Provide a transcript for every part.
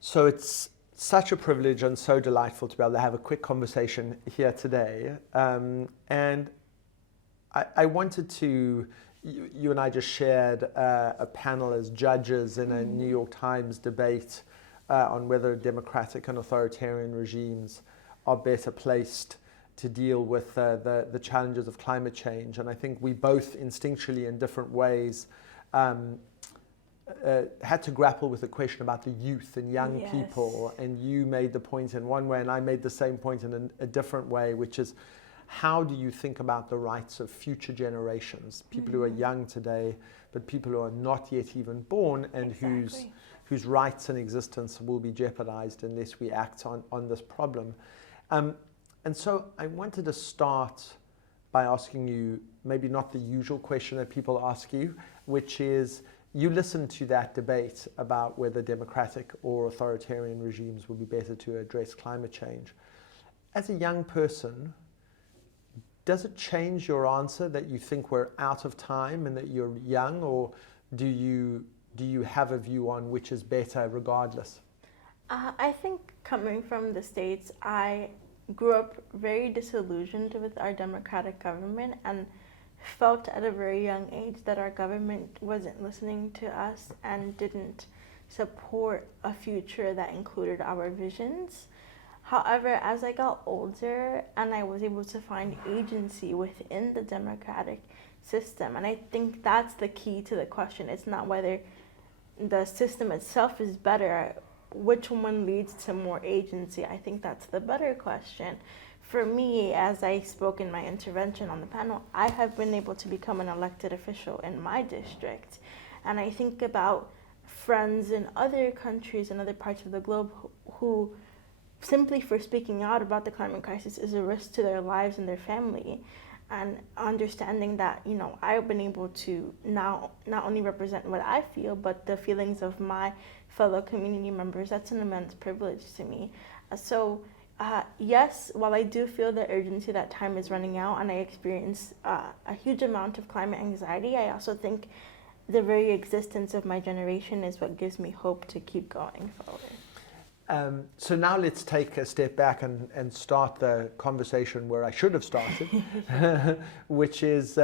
So it's such a privilege and so delightful to be able to have a quick conversation here today. And I wanted to, you and I just shared a panel as judges in a New York Times debate on whether democratic and authoritarian regimes are better placed to deal with the challenges of climate change. And I think we both instinctually in different ways had to grapple with the question about the youth and young people, and you made the point in one way and I made the same point in a different way, which is how do you think about the rights of future generations, people who are young today, but people who are not yet even born and whose rights and existence will be jeopardized unless we act on this problem. And so I wanted to start by asking you maybe not the usual question that people ask you, which is, you listened to that debate about whether democratic or authoritarian regimes would be better to address climate change. As a young person, does it change your answer that you think we're out of time and that you're young, or do you have a view on which is better regardless? I think coming from the States, I grew up very disillusioned with our democratic government and felt at a very young age that our government wasn't listening to us and didn't support a future that included our visions. However, as I got older and I was able to find agency within the democratic system, and I think that's the key to the question. It's not whether the system itself is better, which one leads to more agency. I think that's the better question. For me, as I spoke in my intervention on the panel, I have been able to become an elected official in my district. And I think about friends in other countries and other parts of the globe who simply for speaking out about the climate crisis is a risk to their lives and their family. And understanding that, I've been able to now not only represent what I feel, but the feelings of my fellow community members, that's an immense privilege to me. Yes, while I do feel the urgency that time is running out and I experience a huge amount of climate anxiety, I also think the very existence of my generation is what gives me hope to keep going forward. So now let's take a step back and start the conversation where I should have started, which is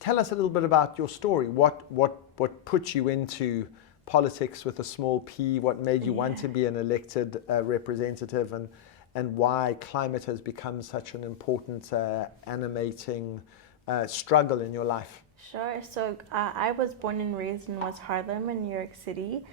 tell us a little bit about your story. What put you into politics with a small p? What made you want to be an elected representative, and why climate has become such an important animating struggle in your life? Sure. So I was born and raised in West Harlem in New York City.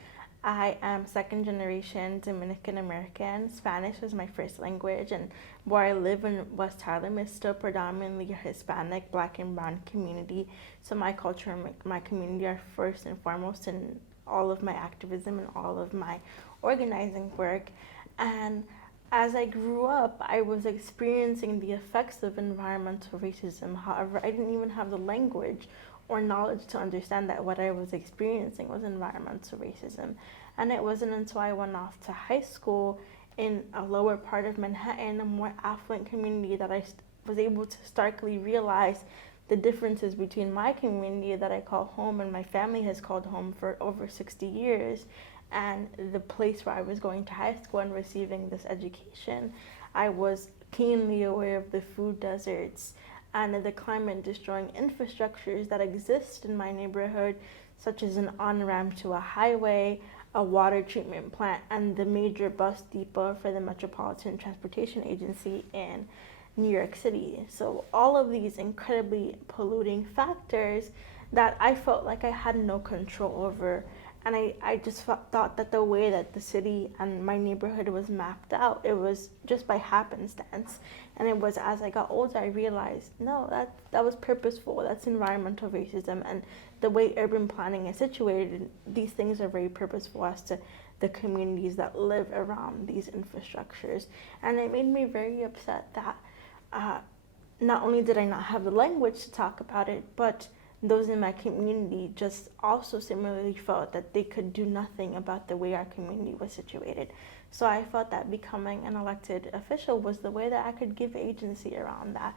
I am second generation Dominican American. Spanish is my first language, and where I live in West Harlem is still predominantly a Hispanic, Black, and Brown community. So my culture and my community are first and foremost in all of my activism and all of my organizing work. And as I grew up, I was experiencing the effects of environmental racism. However, I didn't even have the language or knowledge to understand that what I was experiencing was environmental racism. And it wasn't until I went off to high school in a lower part of Manhattan, a more affluent community, that I was able to starkly realize the differences between my community that I call home and my family has called home for over 60 years, and the place where I was going to high school and receiving this education. I was keenly aware of the food deserts and the climate destroying infrastructures that exist in my neighborhood, such as an on-ramp to a highway, a water treatment plant, and the major bus depot for the Metropolitan Transportation Agency in New York City. So all of these incredibly polluting factors that I felt like I had no control over. And I just thought that the way that the city and my neighborhood was mapped out, it was just by happenstance. And it was as I got older, I realized, no, that was purposeful. That's environmental racism. And the way urban planning is situated, these things are very purposeful as to the communities that live around these infrastructures. And it made me very upset that not only did I not have the language to talk about it, but those in my community just also similarly felt that they could do nothing about the way our community was situated. So I felt that becoming an elected official was the way that I could give agency around that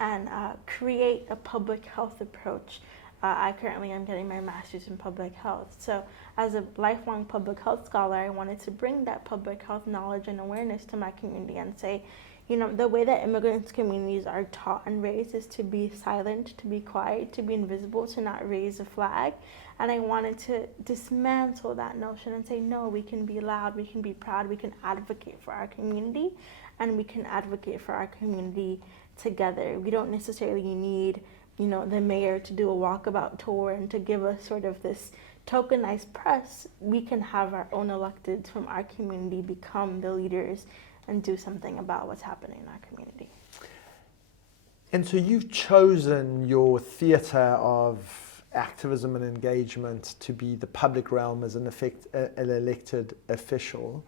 and create a public health approach I currently am getting my master's in public health. So as a lifelong public health scholar, I wanted to bring that public health knowledge and awareness to my community and say, the way that immigrant communities are taught and raised is to be silent, to be quiet, to be invisible, to not raise a flag. And I wanted to dismantle that notion and say, no, we can be loud, we can be proud, we can advocate for our community, and we can advocate for our community together. We don't necessarily need, the mayor to do a walkabout tour and to give us sort of this tokenized press. We can have our own electeds from our community become the leaders and do something about what's happening in our community. And so you've chosen your theatre of activism and engagement to be the public realm as an elected official.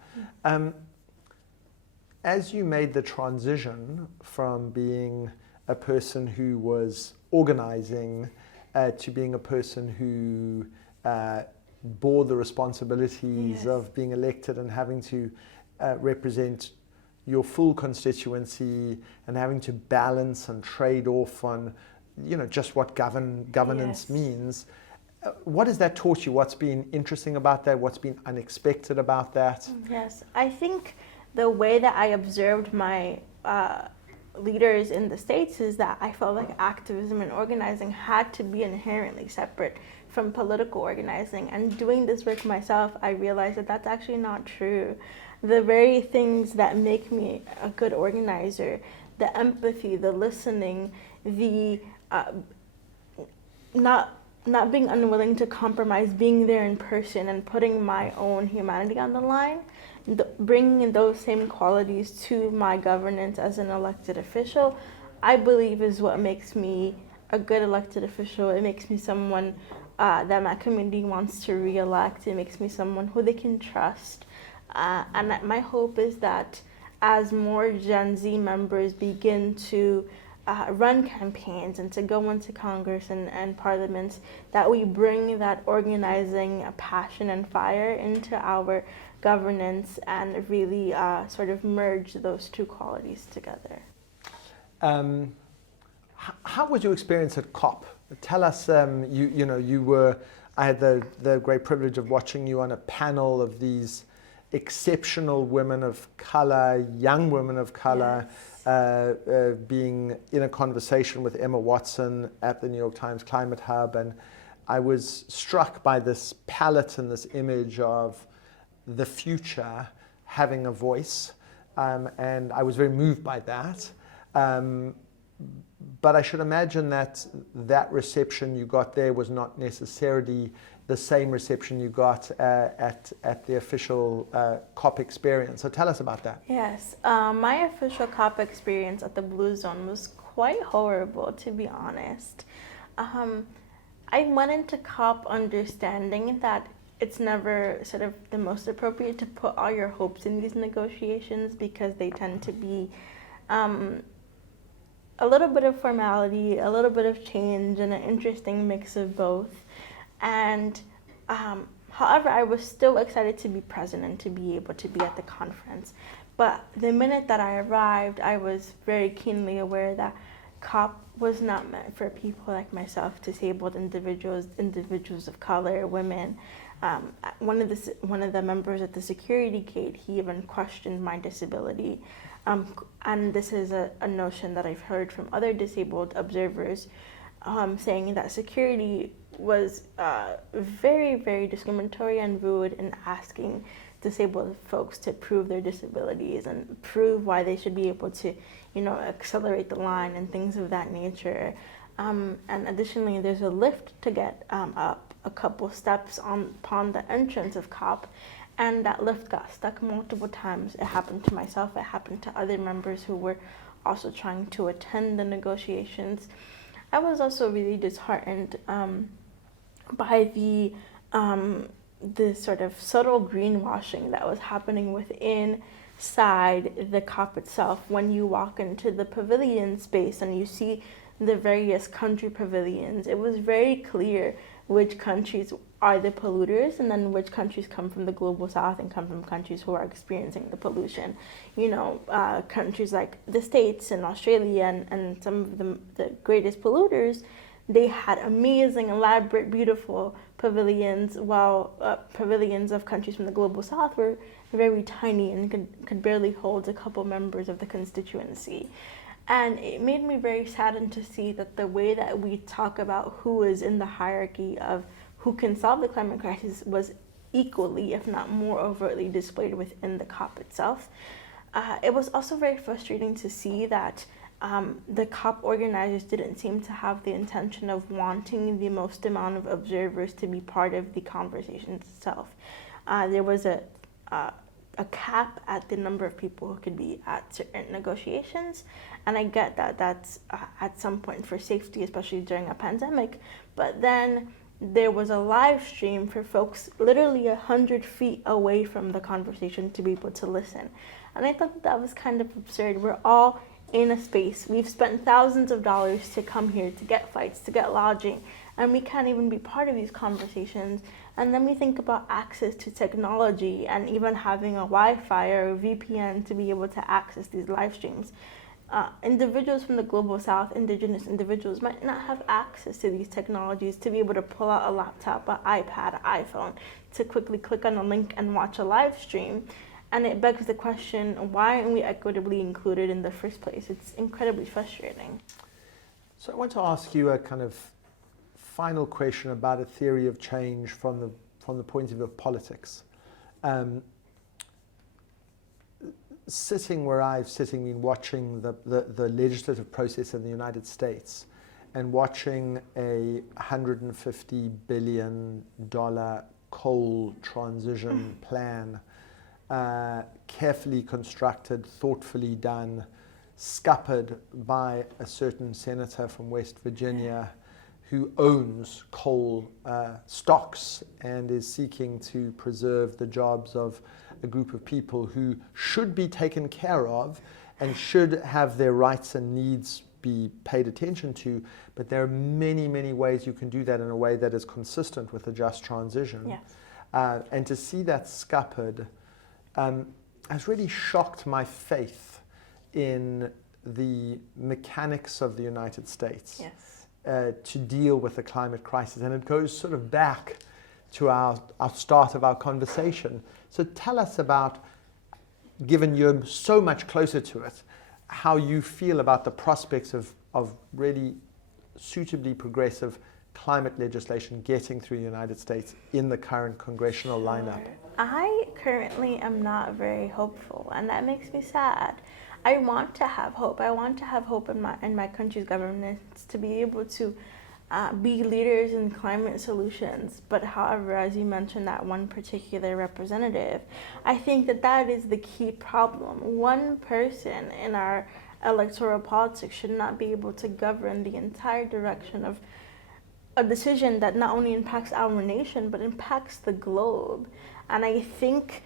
As you made the transition from being a person who was organizing to being a person who bore the responsibilities of being elected and having to represent your full constituency and having to balance and trade off on, just what governance means. What has that taught you? What's been interesting about that? What's been unexpected about that? Yes, I think the way that I observed my leaders in the States is that I felt like activism and organizing had to be inherently separate from political organizing. And doing this work myself, I realized that that's actually not true. The very things that make me a good organizer, the empathy, the listening, the not being unwilling to compromise, being there in person and putting my own humanity on the line, bringing those same qualities to my governance as an elected official, I believe is what makes me a good elected official. It makes me someone that my community wants to re-elect. It makes me someone who they can trust. And my hope is that as more Gen Z members begin to run campaigns and to go into Congress and parliaments, that we bring that organizing passion and fire into our governance and really sort of merge those two qualities together. How was your experience at COP? Tell us, I had the great privilege of watching you on a panel of these exceptional women of color, young women of color, being in a conversation with Emma Watson at the New York Times Climate Hub. And I was struck by this palette and this image of the future having a voice. And I was very moved by that. But I should imagine that reception you got there was not necessarily the same reception you got at the official COP experience. So tell us about that. Yes, my official COP experience at the Blue Zone was quite horrible, to be honest. I went into COP understanding that it's never sort of the most appropriate to put all your hopes in these negotiations because they tend to be a little bit of formality, a little bit of change, and an interesting mix of both. And however, I was still excited to be present and to be able to be at the conference. But the minute that I arrived, I was very keenly aware that COP was not meant for people like myself, disabled individuals, individuals of color, women. One of the members at the security gate, he even questioned my disability. And this is a notion that I've heard from other disabled observers, saying that security was very, very discriminatory and rude in asking disabled folks to prove their disabilities and prove why they should be able to, accelerate the line and things of that nature. And additionally, there's a lift to get up a couple steps upon the entrance of COP, and that lift got stuck multiple times. It happened to myself, it happened to other members who were also trying to attend the negotiations. I was also really disheartened by the sort of subtle greenwashing that was happening inside the COP itself. When you walk into the pavilion space and you see the various country pavilions, it was very clear which countries are the polluters and then which countries come from the global south and come from countries who are experiencing the pollution. Countries like the States and Australia and some of the greatest polluters, they had amazing, elaborate, beautiful pavilions, while pavilions of countries from the global south were very tiny and could barely hold a couple members of the constituency. And it made me very saddened to see that the way that we talk about who is in the hierarchy of who can solve the climate crisis was equally, if not more overtly, displayed within the COP itself. It was also very frustrating to see that the COP organizers didn't seem to have the intention of wanting the most amount of observers to be part of the conversation itself. There was a cap at the number of people who could be at certain negotiations, and I get that that's at some point for safety, especially during a pandemic, but then there was a live stream for folks literally 100 feet away from the conversation to be able to listen. And I thought that was kind of absurd. We're all in a space. We've spent thousands of dollars to come here, to get flights, to get lodging, and we can't even be part of these conversations. And then we think about access to technology and even having a Wi-Fi or a VPN to be able to access these live streams. Individuals from the global south, indigenous individuals, might not have access to these technologies to be able to pull out a laptop, an iPad, an iPhone, to quickly click on a link and watch a live stream. And it begs the question, why aren't we equitably included in the first place? It's incredibly frustrating. So I want to ask you a kind of final question about a theory of change from the point of view of politics. Sitting where I've been watching the legislative process in the United States and watching a $150 billion coal transition plan, carefully constructed, thoughtfully done, scuppered by a certain senator from West Virginia who owns coal stocks and is seeking to preserve the jobs of a group of people who should be taken care of and should have their rights and needs be paid attention to, but there are many, many ways you can do that in a way that is consistent with a just transition. Yes. And to see that scuppered has really shocked my faith in the mechanics of the United States. Yes. To deal with the climate crisis. And it goes sort of back to our start of our conversation. So tell us about, given you're so much closer to it, how you feel about the prospects of really suitably progressive climate legislation getting through the United States in the current congressional lineup. I currently am not very hopeful, and that makes me sad. I want to have hope. I want to have hope in my country's governments to be able to be leaders in climate solutions. But however, as you mentioned, that one particular representative, I think that is the key problem. One person in our electoral politics should not be able to govern the entire direction of a decision that not only impacts our nation, but impacts the globe. And I think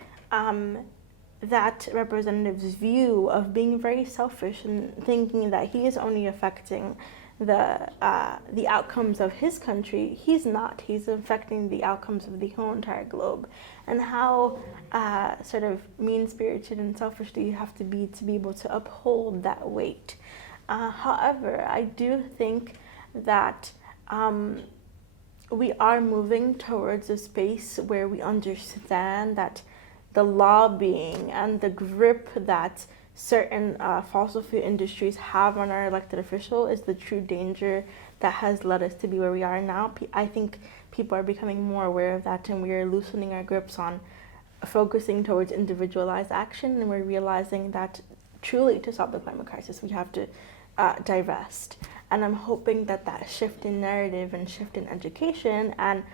that representative's view of being very selfish and thinking that he is only affecting the outcomes of his country, he's not. He's affecting the outcomes of the whole entire globe. And how sort of mean-spirited and selfish do you have to be able to uphold that weight? However, I do think that we are moving towards a space where we understand that the lobbying and the grip that certain fossil fuel industries have on our elected official is the true danger that has led us to be where we are now. I think people are becoming more aware of that, and we are loosening our grips on focusing towards individualized action, and we're realizing that truly to solve the climate crisis we have to divest. And I'm hoping that shift in narrative and shift in education and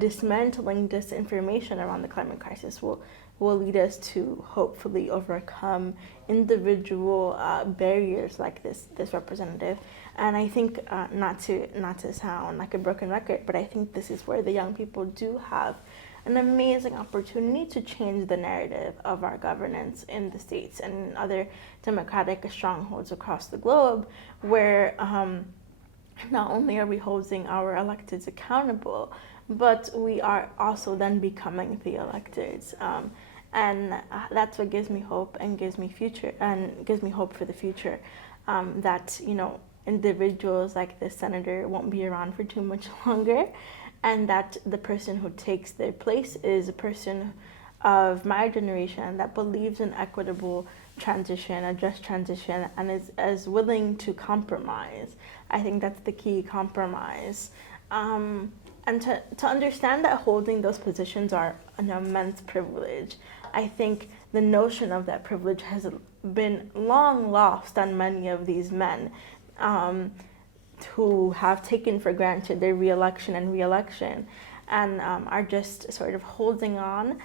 dismantling disinformation around the climate crisis will lead us to hopefully overcome individual barriers like this representative. And I think not to sound like a broken record, but I think this is where the young people do have an amazing opportunity to change the narrative of our governance in the States and in other democratic strongholds across the globe, where not only are we holding our electeds accountable, but we are also then becoming the electeds. And that's what gives me hope and gives me hope for the future. That, individuals like this senator won't be around for too much longer, and that the person who takes their place is a person of my generation that believes in equitable transition, a just transition, and is as willing to compromise. I think that's the key, compromise. And to understand that holding those positions are an immense privilege. I think the notion of that privilege has been long lost on many of these men who have taken for granted their re-election and are just sort of holding on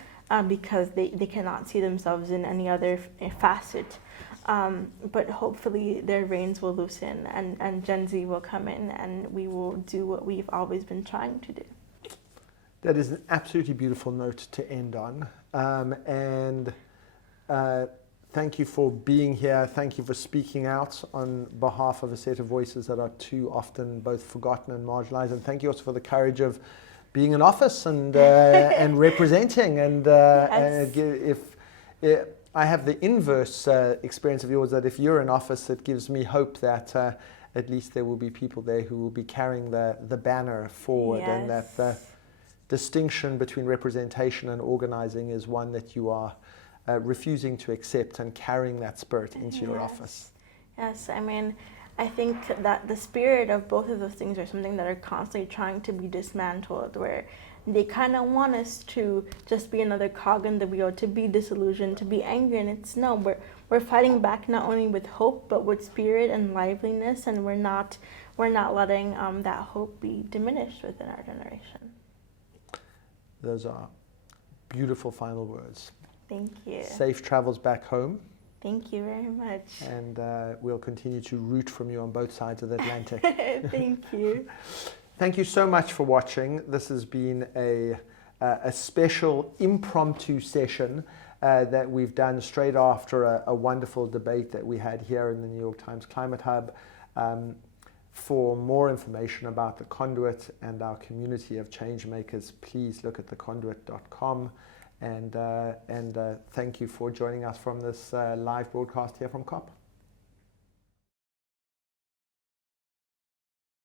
because they cannot see themselves in any other facet. But hopefully their reins will loosen and Gen Z will come in and we will do what we've always been trying to do. That is an absolutely beautiful note to end on. Thank you for being here. Thank you for speaking out on behalf of a set of voices that are too often both forgotten and marginalized. And thank you also for the courage of being in office and and representing. And Yes. I have the inverse experience of yours, that if you're in office, it gives me hope that at least there will be people there who will be carrying the banner forward. Yes. And that the distinction between representation and organizing is one that you are refusing to accept, and carrying that spirit into your office. Yes, I mean, I think that the spirit of both of those things are something that are constantly trying to be dismantled, where they kind of want us to just be another cog in the wheel, to be disillusioned, to be angry, and it's no, we're fighting back not only with hope, but with spirit and liveliness, and we're not letting that hope be diminished within our generation. Those are beautiful final words. Thank you. Safe travels back home. Thank you very much. And we'll continue to root from you on both sides of the Atlantic. Thank you. Thank you so much for watching. This has been a special impromptu session that we've done straight after a wonderful debate that we had here in the New York Times Climate Hub. For more information about the Conduit and our community of change makers, please look at theconduit.com. And thank you for joining us from this live broadcast here from COP.